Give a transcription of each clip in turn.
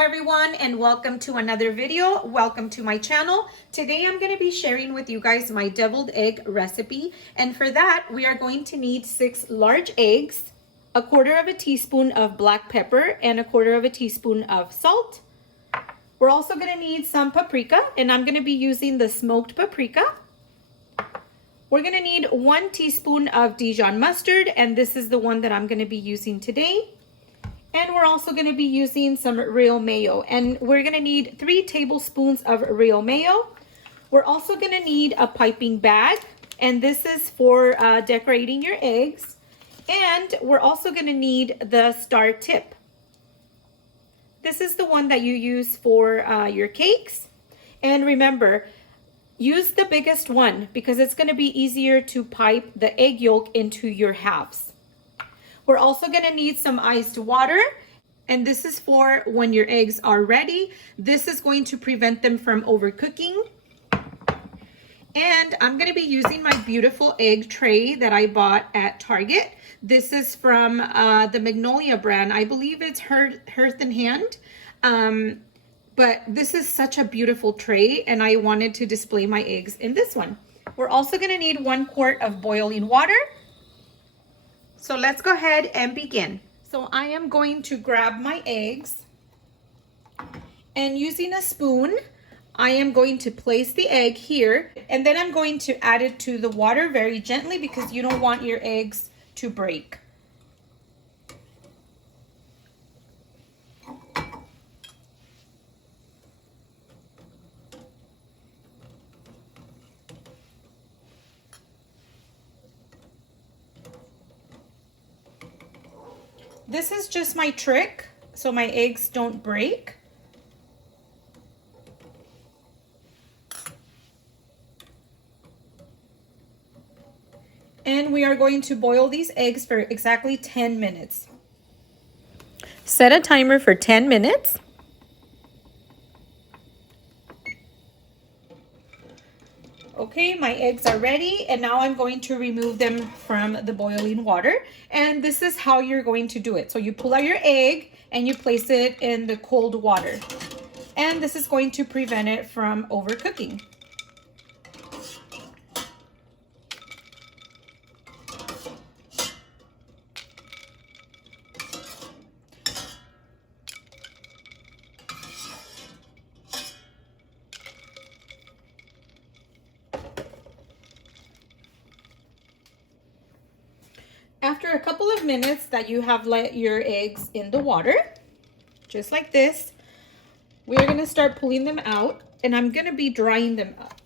everyone, and welcome to another video. Welcome to my channel. Today I'm going to be sharing with you guys my deviled egg recipe, and for that we are going to need 6 large eggs, a quarter of a teaspoon of black pepper, and a quarter of a teaspoon of salt. We're also going to need some paprika, and I'm going to be using the smoked paprika. We're going to need 1 teaspoon of Dijon mustard, and this is the one that I'm going to be using today. And we're also going to be using some real mayo, and we're going to need 3 tablespoons of real mayo. We're also going to need a piping bag, and this is for decorating your eggs. And we're also going to need the star tip. This is the one that you use for your cakes. And remember, use the biggest one because it's going to be easier to pipe the egg yolk into your halves. We're also going to need some iced water, and this is for when your eggs are ready. This is going to prevent them from overcooking. And I'm going to be using my beautiful egg tray that I bought at Target. This is from the Magnolia brand. I believe it's Hearth and Hand. But this is such a beautiful tray, and I wanted to display my eggs in this one. We're also going to need 1 quart of boiling water. So let's go ahead and begin. So I am going to grab my eggs, and using a spoon, I am going to place the egg here, and then I'm going to add it to the water very gently because you don't want your eggs to break. This is just my trick so my eggs don't break. And we are going to boil these eggs for exactly 10 minutes. Set a timer for 10 minutes. Okay, my eggs are ready, and now I'm going to remove them from the boiling water. And this is how you're going to do it. So you pull out your egg and you place it in the cold water. And this is going to prevent it from overcooking. After a couple of minutes that you have let your eggs in the water, just like this, we are going to start pulling them out, and I'm going to be drying them up.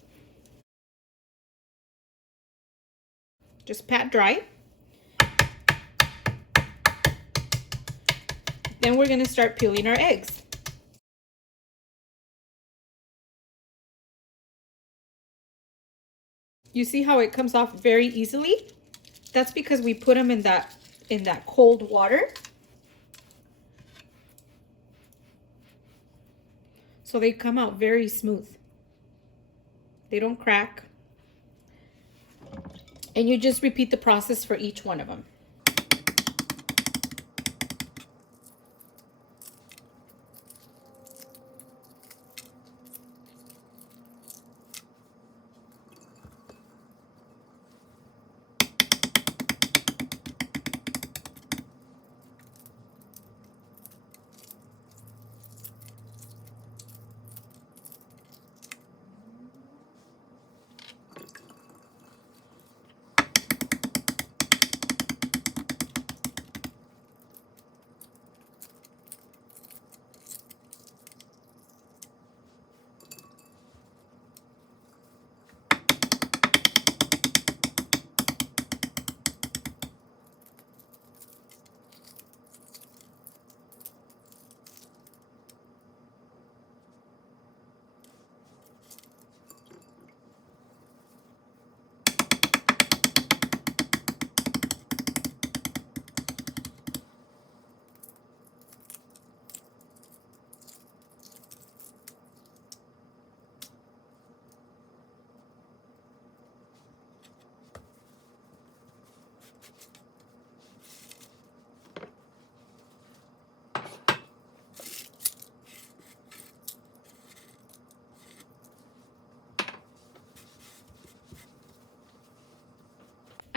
Just pat dry. Then we're going to start peeling our eggs. You see how it comes off very easily? That's because we put them in that cold water. So they come out very smooth. They don't crack. And you just repeat the process for each one of them.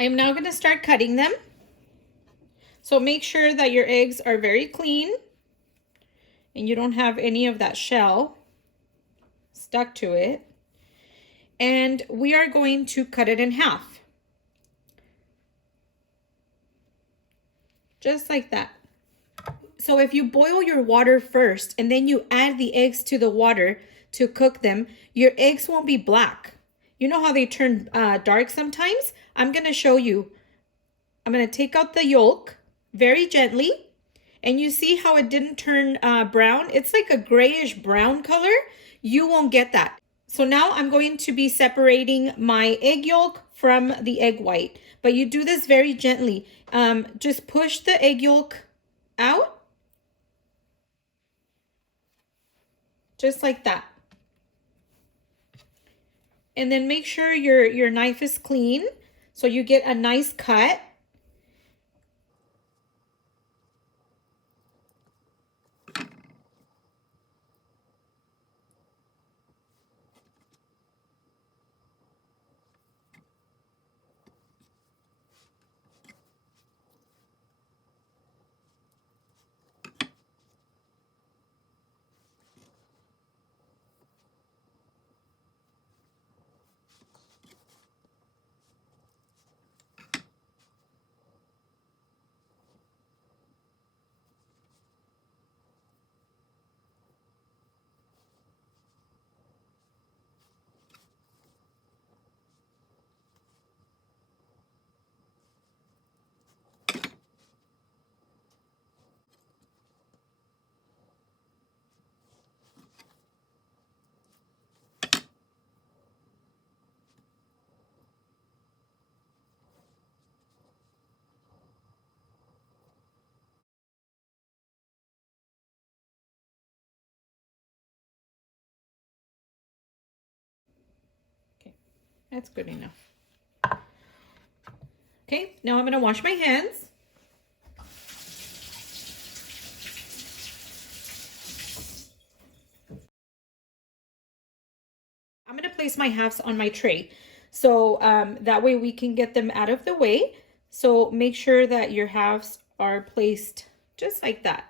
I'm now going to start cutting them. So make sure that your eggs are very clean and you don't have any of that shell stuck to it. And we are going to cut it in half. Just like that. So if you boil your water first and then you add the eggs to the water to cook them, your eggs won't be black. You know how they turn dark sometimes? I'm going to show you. I'm going to take out the yolk very gently. And you see how it didn't turn brown? It's like a grayish brown color. You won't get that. So now I'm going to be separating my egg yolk from the egg white. But you do this very gently. Just push the egg yolk out. Just like that. And then make sure your knife is clean so you get a nice cut. That's good enough. Okay, now I'm going to wash my hands. I'm going to place my halves on my tray. So that way we can get them out of the way. So make sure that your halves are placed just like that.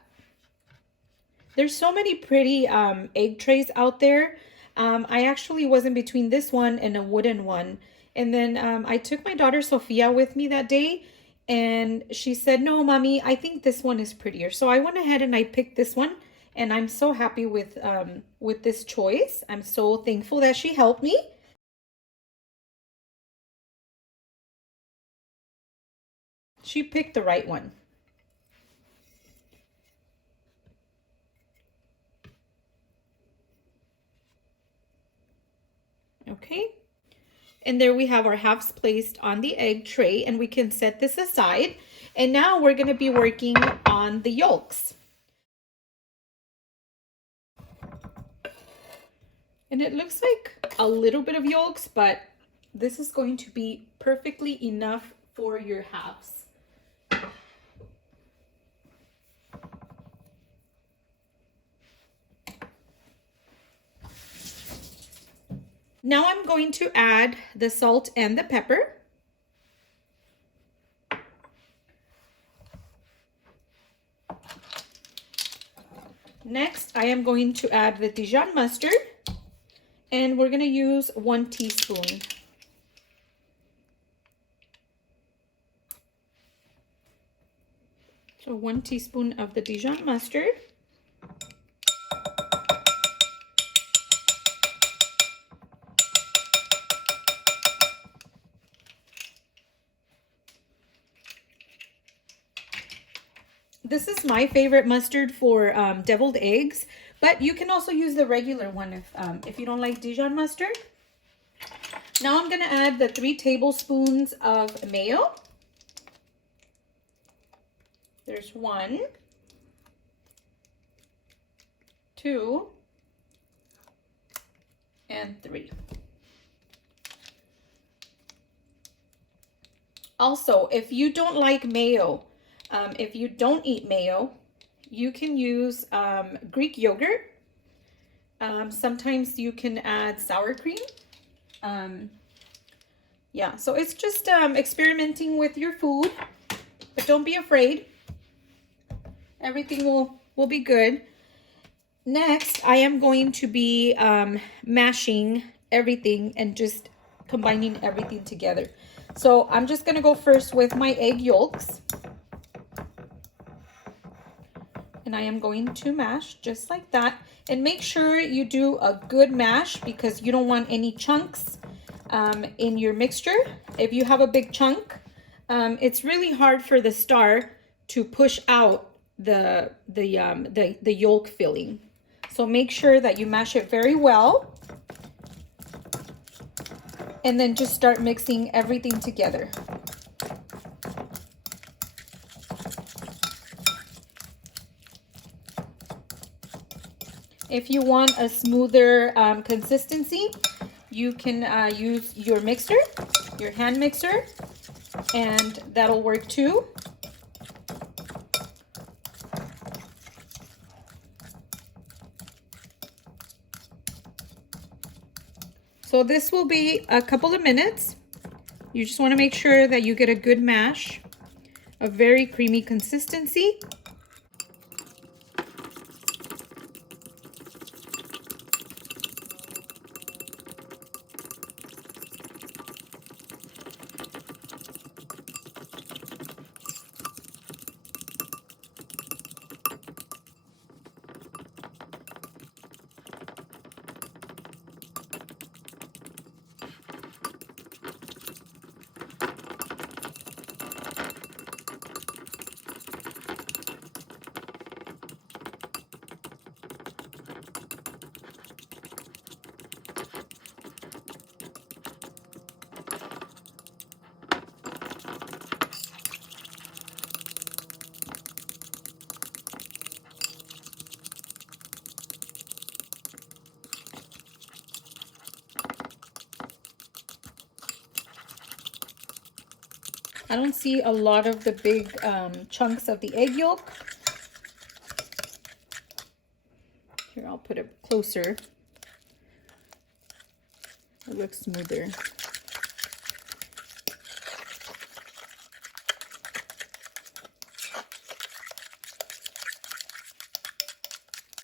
There's so many pretty egg trays out there. I actually was in between this one and a wooden one. And then I took my daughter Sophia with me that day. And she said, no, mommy, I think this one is prettier. So I went ahead and I picked this one. And I'm so happy with this choice. I'm so thankful that she helped me. She picked the right one. Okay. And there we have our halves placed on the egg tray, and we can set this aside. And now we're going to be working on the yolks. And it looks like a little bit of yolks, but this is going to be perfectly enough for your halves. Now I'm going to add the salt and the pepper. Next, I am going to add the Dijon mustard, and we're going to use 1 teaspoon. So 1 teaspoon of the Dijon mustard. This is my favorite mustard for deviled eggs, but you can also use the regular one if you don't like Dijon mustard. Now I'm going to add the 3 tablespoons of mayo. There's 1, 2, and 3. Also, if you don't like mayo, if you don't eat mayo, you can use Greek yogurt. Sometimes you can add sour cream. Yeah, so it's just experimenting with your food, but don't be afraid. Everything will be good. Next, I am going to be mashing everything and just combining everything together. So I'm just gonna go first with my egg yolks. And I am going to mash just like that. And make sure you do a good mash because you don't want any chunks in your mixture. If you have a big chunk, it's really hard for the star to push out the yolk filling. So make sure that you mash it very well. And then just start mixing everything together. If you want a smoother consistency, you can use your mixer, your hand mixer, and that'll work too. So this will be a couple of minutes. You just want to make sure that you get a good mash, a very creamy consistency. I don't see a lot of the big chunks of the egg yolk. Here, I'll put it closer. It looks smoother.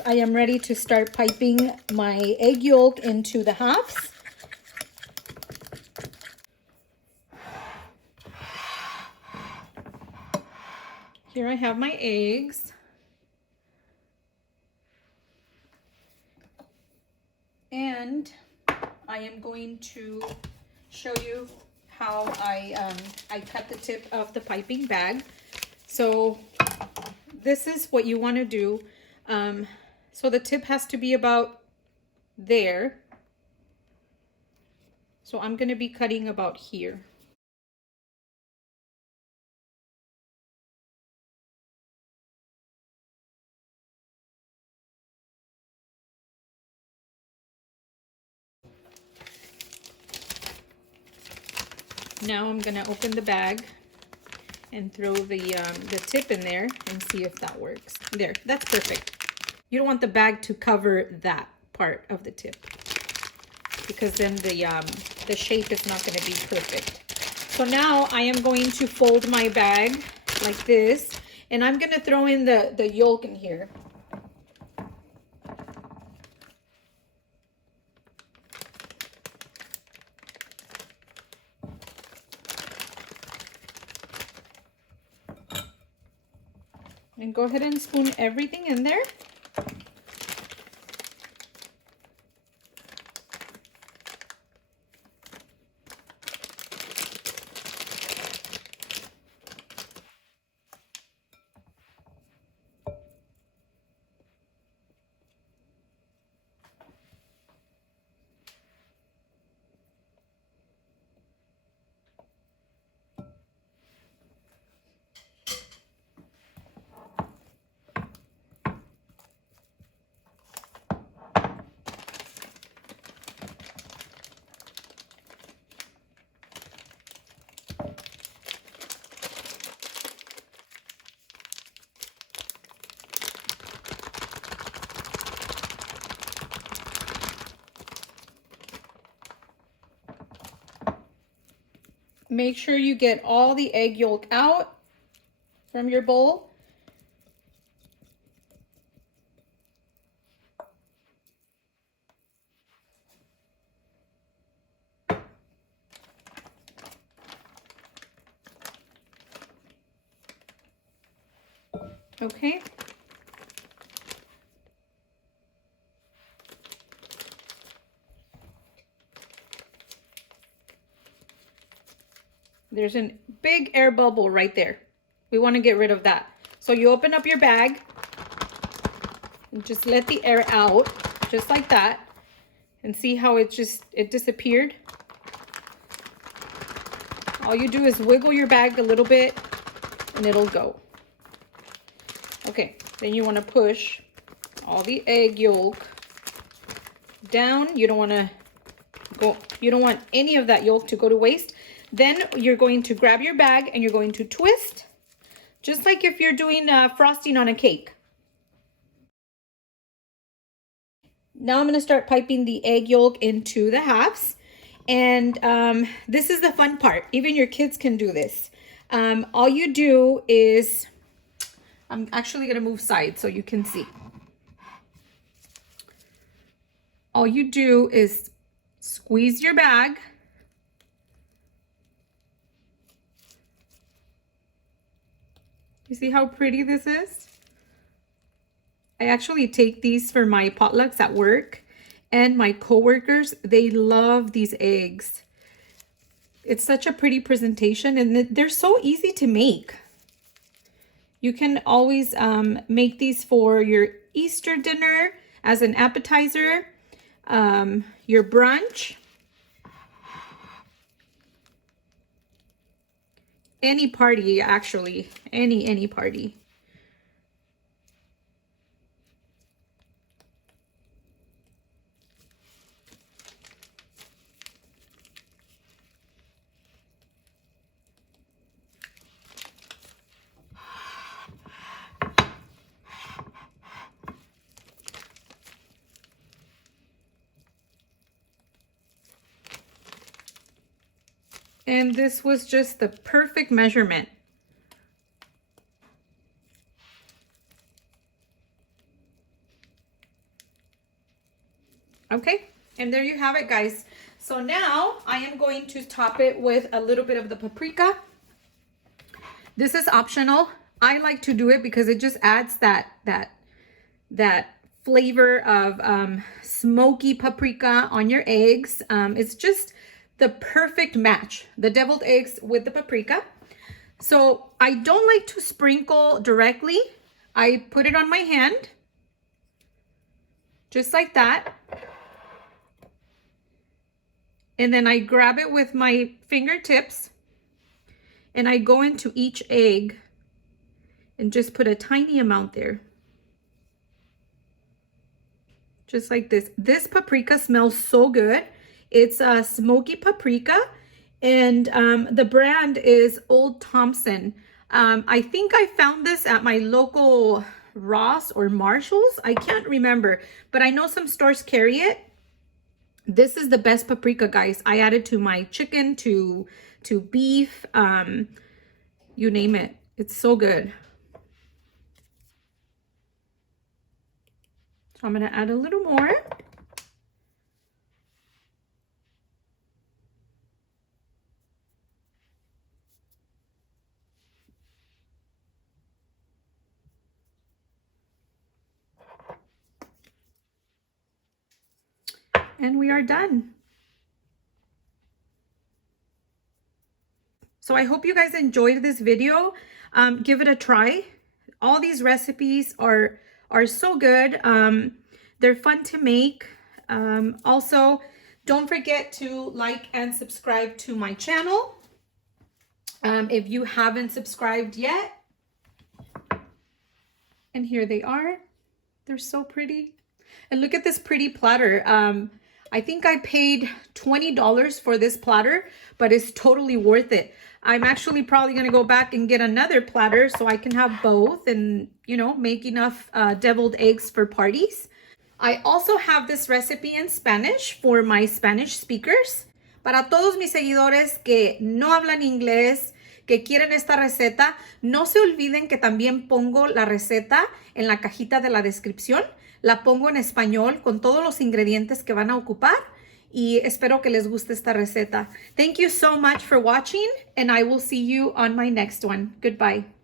I am ready to start piping my egg yolk into the halves. Here I have my eggs. And I am going to show you how I cut the tip of the piping bag. So this is what you want to do. So the tip has to be about there. So I'm going to be cutting about here. Now I'm going to open the bag and throw the tip in there and see if that works. There, that's perfect. You don't want the bag to cover that part of the tip because then the shape is not going to be perfect. So now I am going to fold my bag like this, and I'm going to throw in the yolk in here. And go ahead and spoon everything in there. Make sure you get all the egg yolk out from your bowl. Okay. There's a big air bubble right there. We want to get rid of that. So you open up your bag and just let the air out, just like that. And see how it disappeared? All you do is wiggle your bag a little bit and it'll go. Okay, then you want to push all the egg yolk down. You don't want any of that yolk to go to waste. Then you're going to grab your bag and you're going to twist, just like if you're doing frosting on a cake. Now I'm going to start piping the egg yolk into the halves. And this is the fun part. Even your kids can do this. All you do is, I'm actually going to move sides so you can see. All you do is squeeze your bag. You see how pretty this is? I actually take these for my potlucks at work, and my coworkers, they love these eggs. It's such a pretty presentation, and they're so easy to make. You can always make these for your Easter dinner as an appetizer, your brunch, any party, actually, any party. And this was just the perfect measurement. Okay, and there you have it, guys. So now I am going to top it with a little bit of the paprika. This is optional. I like to do it because it just adds that flavor of smoky paprika on your eggs. It's just the perfect match, the deviled eggs with the paprika. So I don't like to sprinkle directly. I put it on my hand, just like that. And then I grab it with my fingertips and I go into each egg and just put a tiny amount there. Just like this. This paprika smells so good. It's a Smokey Paprika, and the brand is Old Thompson. I think I found this at my local Ross or Marshall's. I can't remember, but I know some stores carry it. This is the best paprika, guys. I add it to my chicken, to beef, you name it. It's so good. So I'm gonna add a little more. And we are done. So I hope you guys enjoyed this video. Give it a try. All these recipes are so good. They're fun to make. Also, don't forget to like and subscribe to my channel. If you haven't subscribed yet. And here they are. They're so pretty. And look at this pretty platter. I think I paid $20 for this platter, but it's totally worth it. I'm actually probably going to go back and get another platter so I can have both and, you know, make enough deviled eggs for parties. I also have this recipe in Spanish for my Spanish speakers. Para todos mis seguidores que no hablan inglés, que quieren esta receta, no se olviden que también pongo la receta en la cajita de la descripción. La pongo en español con todos los ingredientes que van a ocupar y espero que les guste esta receta. Thank you so much for watching and I will see you on my next one. Goodbye.